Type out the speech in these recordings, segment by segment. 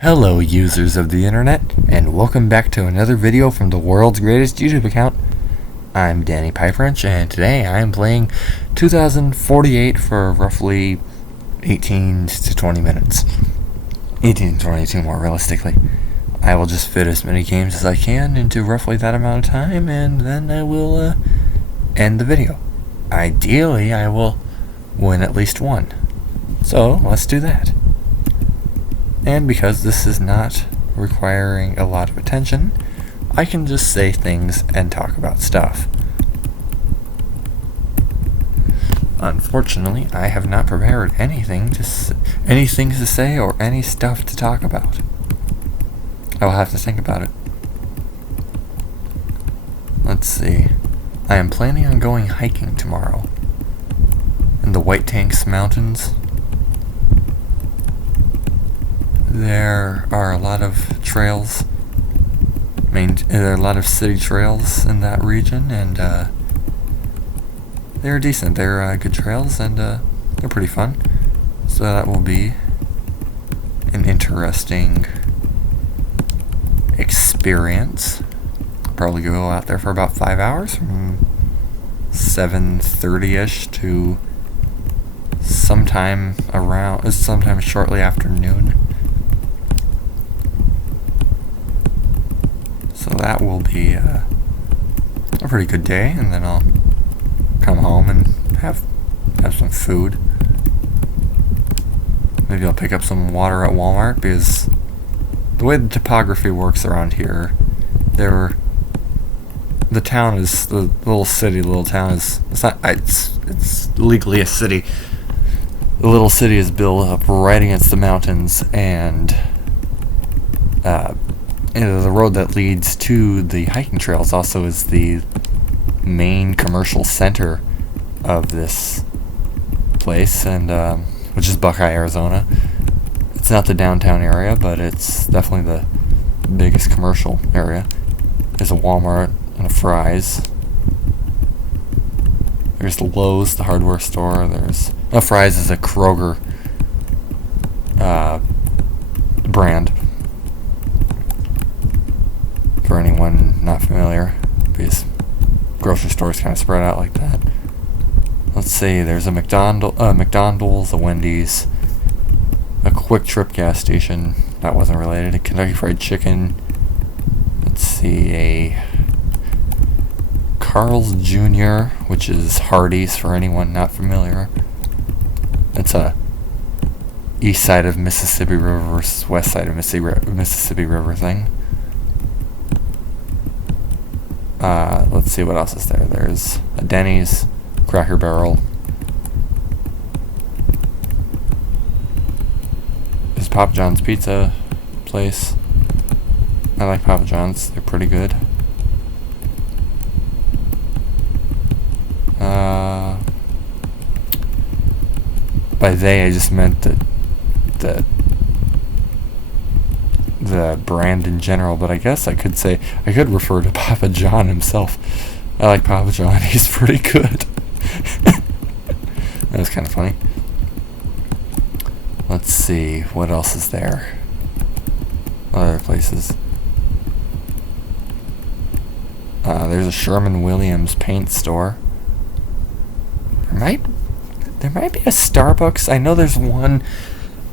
Hello users of the internet, and welcome back to another video from the world's greatest YouTube account. I'm Danny Pipewrench, and today I am playing 2048 for roughly 18 to 20 minutes. 18 to 22 more realistically. I will just fit as many games as I can into roughly that amount of time, and then I will end the video. Ideally, I will win at least one. So, let's do that. And because this is not requiring a lot of attention, I can just say things and talk about stuff. Unfortunately, I have not prepared anything to say or any stuff to talk about. I will have to think about it. Let's see. I am planning on going hiking tomorrow in the White Tanks Mountains. There are a lot of trails. There are a lot of city trails in that region, and they're decent. They're good trails, and they're pretty fun. So that will be an interesting experience. I'll probably go out there for about 5 hours, from 7:30ish to sometime shortly after noon. So that will be a pretty good day, and then I'll come home and have some food. Maybe I'll pick up some water at Wallmart, because the way the topography works around here, the town is the little town is it's legally a city. The little city is built up right against the mountains, and the road that leads to the hiking trails also is the main commercial center of this place, and which is Buckeye, Arizona. It's not the downtown area, but it's definitely the biggest commercial area. There's a Wallmart and a Fry's. There's Lowe's, the hardware store. Fry's is a Kroger brand. For anyone not familiar, because grocery stores kind of spread out like that. Let's see, there's a McDonald's, a Wendy's, a Quick Trip gas station, that wasn't related, a Kentucky Fried Chicken, let's see, a Carl's Jr., which is Hardee's for anyone not familiar. It's a east side of Mississippi River versus west side of Mississippi River thing. Let's see what else is there. There's a Denny's, Cracker Barrel. There's Papa John's Pizza place. I like Papa John's. They're pretty good. By they, I just meant the brand in general, but I guess I could refer to Papa John himself. I like Papa John. He's pretty good. That was kind of funny. Let's see, what else is there? Other places. There's a Sherman-Williams paint store. There might be a Starbucks. I know there's one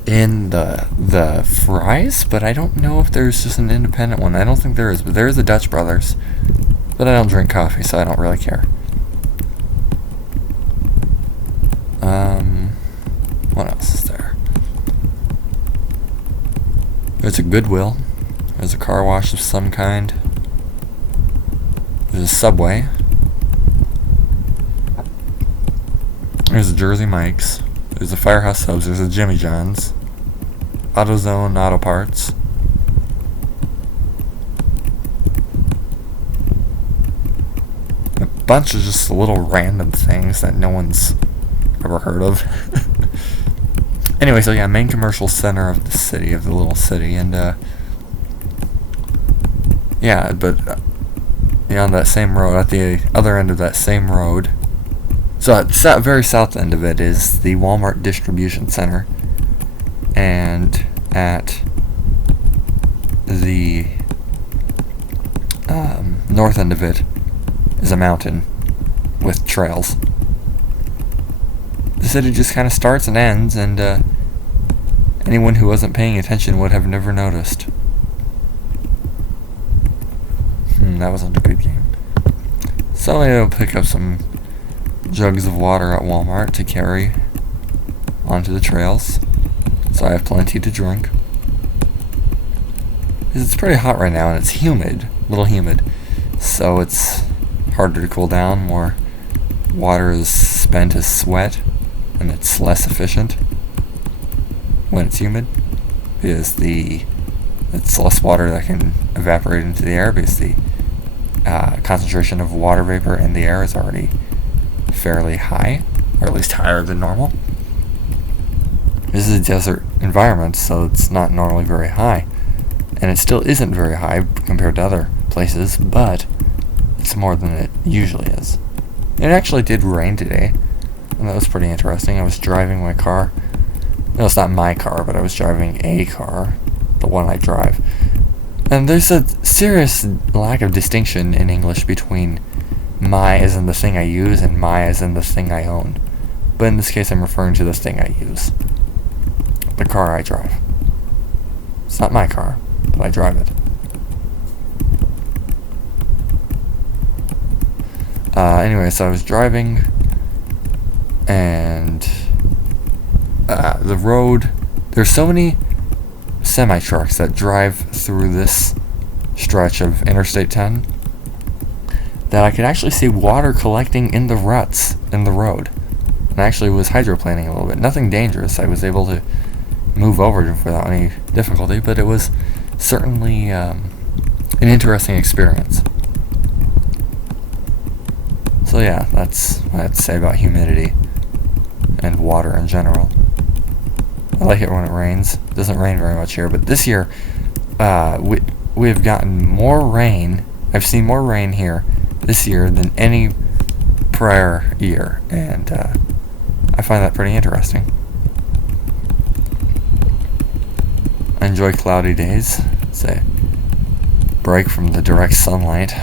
in the Fry's, but I don't know if there's just an independent one. I don't think there is, but there is a Dutch Brothers. But I don't drink coffee, so I don't really care. What else is there? There's a Goodwill. There's a car wash of some kind. There's a Subway. There's a Jersey Mike's. There's a Firehouse Subs. There's a Jimmy John's. AutoZone Auto Parts. A bunch of just little random things that no one's ever heard of. Anyway, so yeah, main commercial center of the city, of the little city, and yeah, but on that same road, at the other end of that same road, so at the very south end of it is the Walmart distribution center, and at north end of it is a mountain with trails. The city just kind of starts and ends, and anyone who wasn't paying attention would have never noticed. That wasn't a good game. So I'll pick up some jugs of water at Walmart to carry onto the trails, so I have plenty to drink. It's pretty hot right now, and it's humid, a little humid, so it's harder to cool down. More water is spent as sweat, and it's less efficient when it's humid, because it's less water that can evaporate into the air, because the concentration of water vapor in the air is already fairly high, or at least higher than normal. This is a desert environment, so it's not normally very high, and it still isn't very high compared to other places, but it's more than it usually is. It actually did rain today, and that was pretty interesting. I was driving my car. No, it's not my car, but I was driving a car, the one I drive. And there's a serious lack of distinction in English between my as in the thing I use and my as in the thing I own. But in this case, I'm referring to the thing I use. The car I drive. It's not my car, but I drive it. Anyway, so I was driving, and the road, there's so many semi-trucks that drive through this stretch of Interstate 10 that I could actually see water collecting in the ruts in the road. And I actually was hydroplaning a little bit. Nothing dangerous. I was able to move over without any difficulty, but it was certainly an interesting experience. So yeah, that's what I have to say about humidity and water in general. I like it when it rains. It doesn't rain very much here, but this year we've gotten more rain. I've seen more rain here this year than any prior year, and I find that pretty interesting. I enjoy cloudy days. It's a break from the direct sunlight.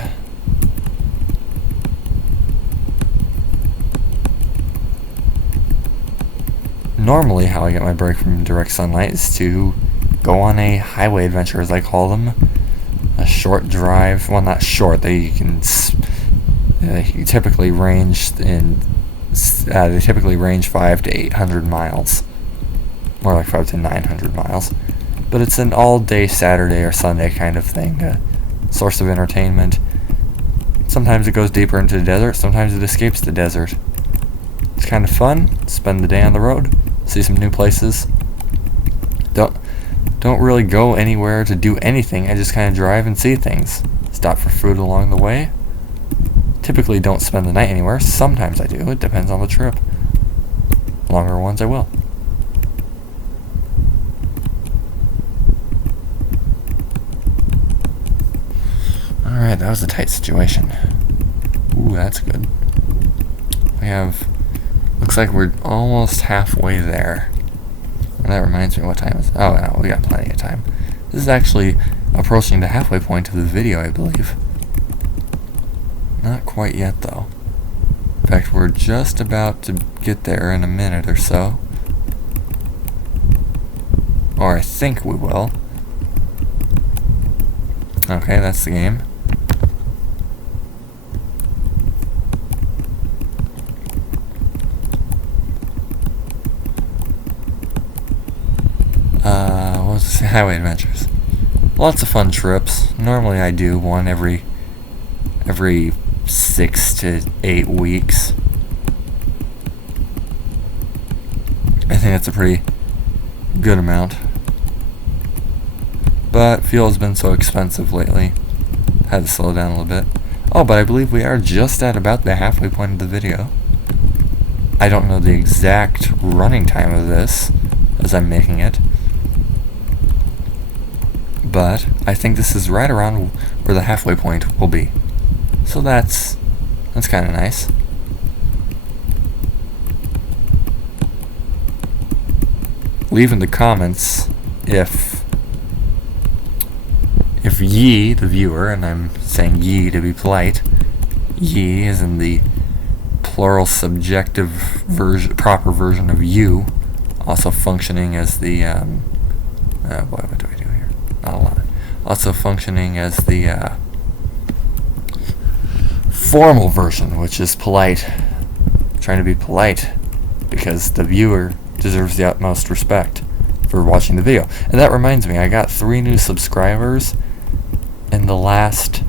Normally, how I get my break from direct sunlight is to go on a highway adventure, as I call them. A short drive. Well, not short. They typically range 5 to 800 miles. More like 5 to 900 miles. But it's an all-day Saturday or Sunday kind of thing. A source of entertainment. Sometimes it goes deeper into the desert. Sometimes it escapes the desert. It's kind of fun. Spend the day on the road. See some new places. Don't really go anywhere to do anything. I just kind of drive and see things. Stop for food along the way. Typically don't spend the night anywhere. Sometimes I do. It depends on the trip. Longer ones I will. Alright, that was a tight situation. Ooh, that's good. Looks like we're almost halfway there. And that reminds me what time it is. Oh, no, we got plenty of time. This is actually approaching the halfway point of the video, I believe. Not quite yet, though. In fact, we're just about to get there in a minute or so. Or I think we will. Okay, that's the game. Highway adventures. Lots of fun trips. Normally I do one every 6 to 8 weeks. I think that's a pretty good amount. But fuel has been so expensive lately. Had to slow down a little bit. Oh, but I believe we are just at about the halfway point of the video. I don't know the exact running time of this as I'm making it. But I think this is right around where the halfway point will be. So that's kind of nice. Leave in the comments if ye, the viewer, and I'm saying ye to be polite. Ye is in the plural subjective proper version of you, also functioning as the what do we do here? Not a lot. Also functioning as the formal version, which is polite. Trying to be polite because the viewer deserves the utmost respect for watching the video. And that reminds me, I got 3 new subscribers in the last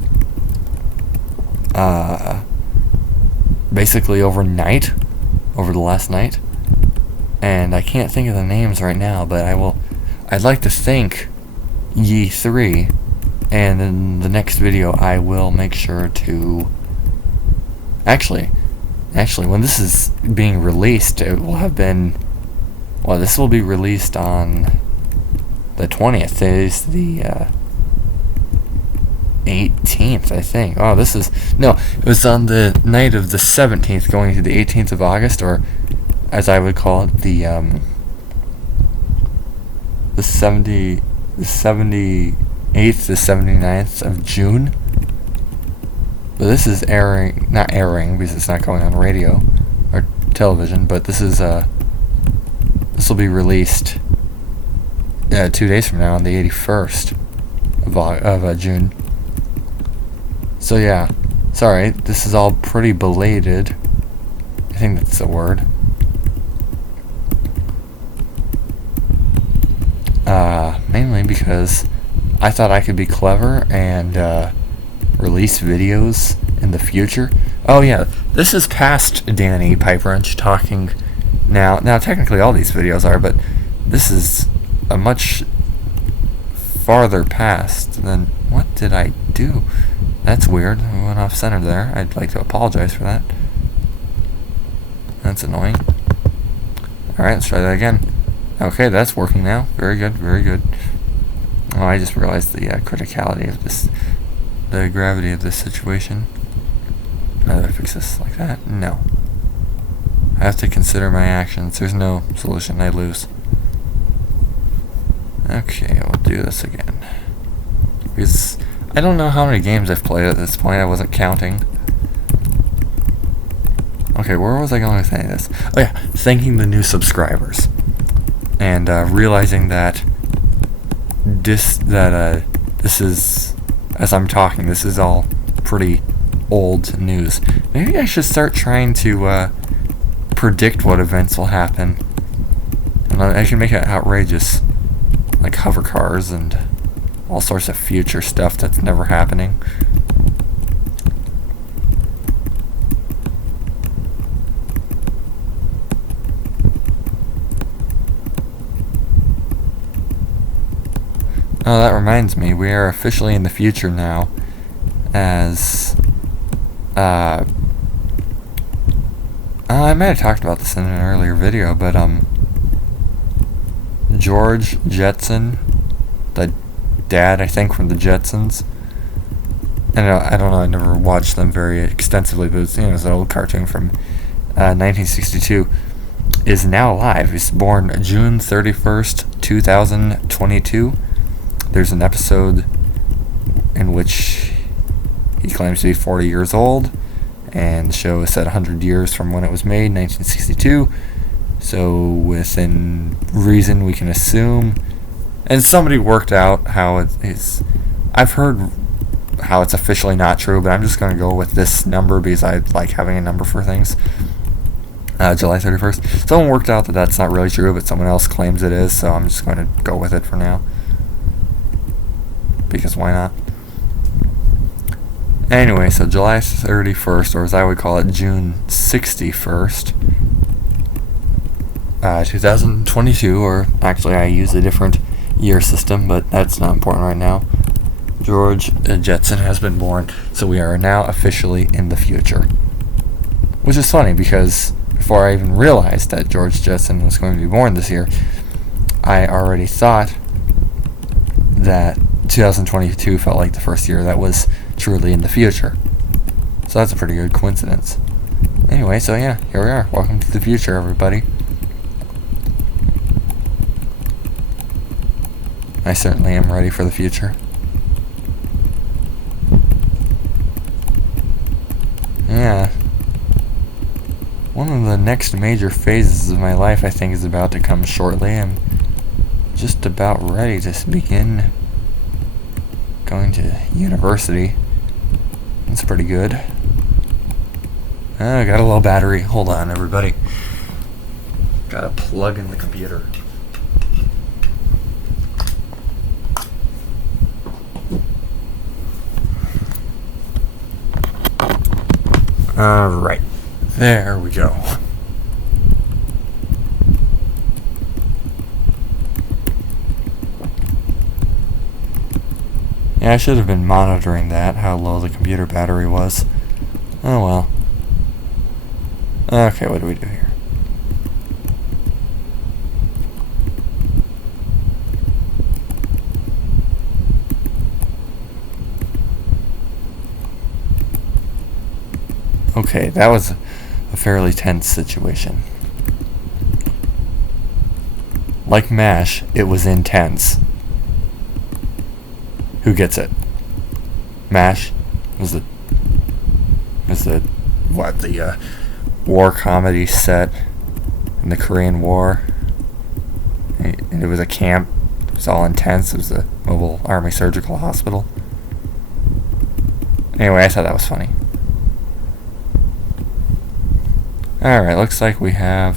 basically over the last night, and I can't think of the names right now, but I'd like to thank ye 3, and in the next video I will make sure to actually when this is being released, it will have been, well, this will be released on the 20th. Today's the 18th, I think. Oh, it was on the night of the 17th going to the 18th of August, or as I would call it, the 78th to 79th of June. But this is not airing because it's not going on radio or television, but this will be released 2 days from now on the 81st of June. So yeah, sorry, this is all pretty belated. I think that's the word. Mainly because I thought I could be clever and release videos in the future. Oh yeah, this is past Danny Piperwrench talking now. Now technically all these videos are, but this is a much farther past than, what did I do? That's weird. I went off center there. I'd like to apologize for that. That's annoying. Alright, let's try that again. Okay, that's working now. Very good, very good. Oh, I just realized the criticality of this, the gravity of this situation. How do I fix this like that? No. I have to consider my actions. There's no solution. I lose. Okay, we'll do this again. Because I don't know how many games I've played at this point. I wasn't counting. Okay, where was I going with any of this? Oh yeah, thanking the new subscribers. And realizing that this is, as I'm talking, this is all pretty old news. Maybe I should start trying to predict what events will happen. And I can make it outrageous, like hover cars and all sorts of future stuff that's never happening. Oh, that reminds me, we are officially in the future now, as I might have talked about this in an earlier video, but George Jetson, the dad, I think, from the Jetsons. I don't know, I never watched them very extensively, but it was an old cartoon from 1962, is now alive. He's born June 31st, 2022. There's an episode in which he claims to be 40 years old, and the show is set 100 years from when it was made, 1962. So within reason, we can assume, and somebody worked out how it is. I've heard how it's officially not true, but I'm just going to go with this number because I like having a number for things. July 31st. Someone worked out that that's not really true, but someone else claims it is, so I'm just going to go with it for now. Because why not? Anyway, so July 31st, or as I would call it, June 61st, 2022, or actually I use a different year system, but that's not important right now. George Jetson has been born, so we are now officially in the future. Which is funny, because before I even realized that George Jetson was going to be born this year, I already thought that 2022 felt like the first year that was truly in the future. So that's a pretty good coincidence. Anyway, so yeah, here we are. Welcome to the future, everybody. I certainly am ready for the future. Yeah. One of the next major phases of my life, I think, is about to come shortly. I'm just about ready to begin going to university. That's pretty good. I got a low battery. Hold on, everybody. Gotta plug in the computer. Alright. There we go. Yeah, I should have been monitoring that, how low the computer battery was. Oh well. Okay, what do we do here? Okay, that was a fairly tense situation. Like MASH, it was intense. Who gets it? MASH was the war comedy set in the Korean War, and it was a camp. It was all intense. It was a mobile army surgical hospital. Anyway, I thought that was funny. Alright, looks like we're down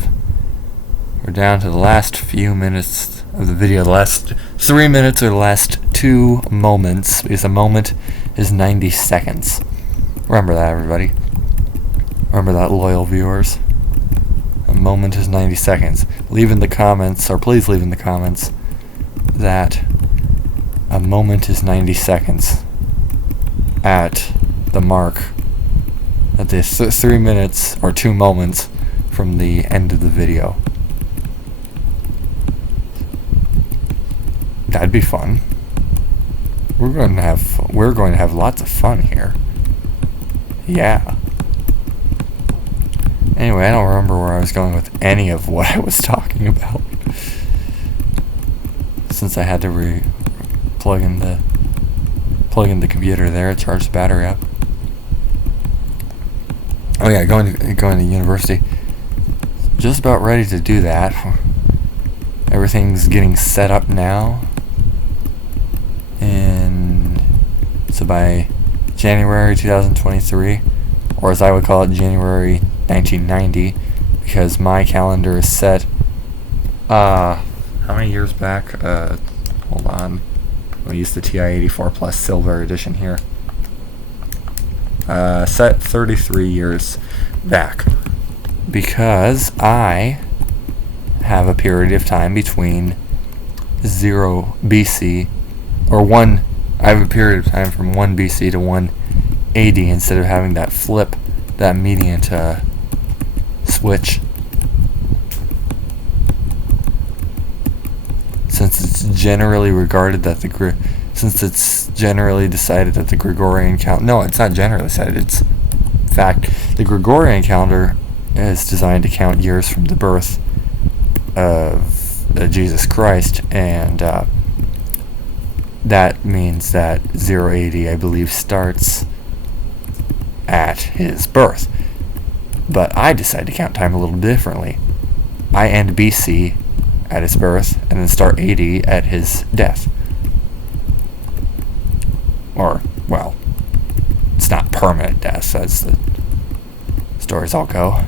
to the last few minutes of the video. The last 3 minutes or the last 2 moments, because a moment is 90 seconds. Remember that, everybody. Remember that, loyal viewers. A moment is 90 seconds. Leave in the comments, or please leave in the comments, that a moment is 90 seconds at the mark, at the 3 minutes or 2 moments from the end of the video. That'd be fun. We're going to have lots of fun here. Yeah. Anyway, I don't remember where I was going with any of what I was talking about, since I had to plug in the computer there, charge the battery up. Oh yeah, going to university. Just about ready to do that. Everything's getting set up now. And so by January 2023, or as I would call it, January 1990, because my calendar is set, how many years back? Hold on. I'll use the TI-84 Plus Silver Edition here. Set 33 years back, because I have a period of time between 0 BC, or 1, I have a period of time from 1 BC to 1 AD, instead of having that flip, that median switch. Since it's generally decided that the Gregorian calendar, no, it's not generally decided, it's fact, the Gregorian calendar is designed to count years from the birth of Jesus Christ, and that means that 0 AD, I believe, starts at his birth. But I decided to count time a little differently. I end BC at his birth, and then start AD at his death. Or, well, it's not permanent death, as the stories all go.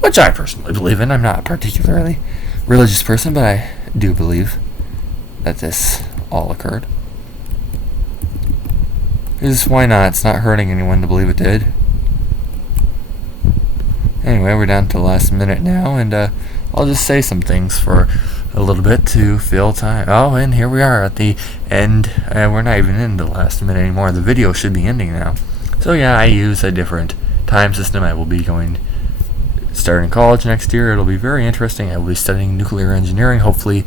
Which I personally believe in. I'm not a particularly religious person, but I do believe that this all occurred. Because why not? It's not hurting anyone to believe it did. Anyway, we're down to the last minute now, and I'll just say some things for a little bit to fill time. Oh, and here we are at the end. We're not even in the last minute anymore. The video should be ending now. So yeah, I use a different time system. I will be starting college next year. It'll be very interesting. I will be studying nuclear engineering, hopefully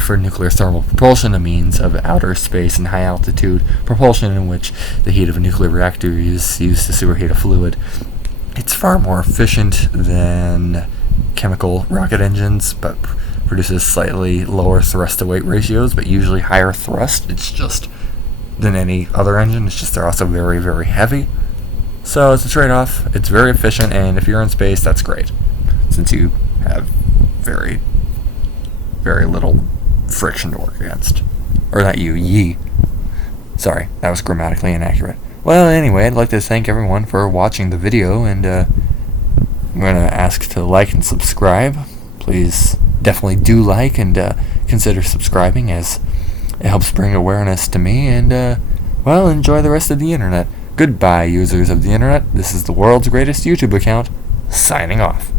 for nuclear thermal propulsion, a means of outer space and high altitude propulsion in which the heat of a nuclear reactor is used to superheat a fluid. It's far more efficient than chemical rocket engines, but produces slightly lower thrust to weight ratios, but usually higher thrust. It's just than any other engine. It's just they're also very, very heavy. So it's a trade-off. It's very efficient, and if you're in space, that's great, since you have very, very little friction to work against. Or not you, ye. Sorry, that was grammatically inaccurate. Well, anyway, I'd like to thank everyone for watching the video, and I'm going to ask to like and subscribe. Please definitely do like and consider subscribing, as it helps bring awareness to me, and, well, enjoy the rest of the internet. Goodbye, users of the internet. This is the world's greatest YouTube account, signing off.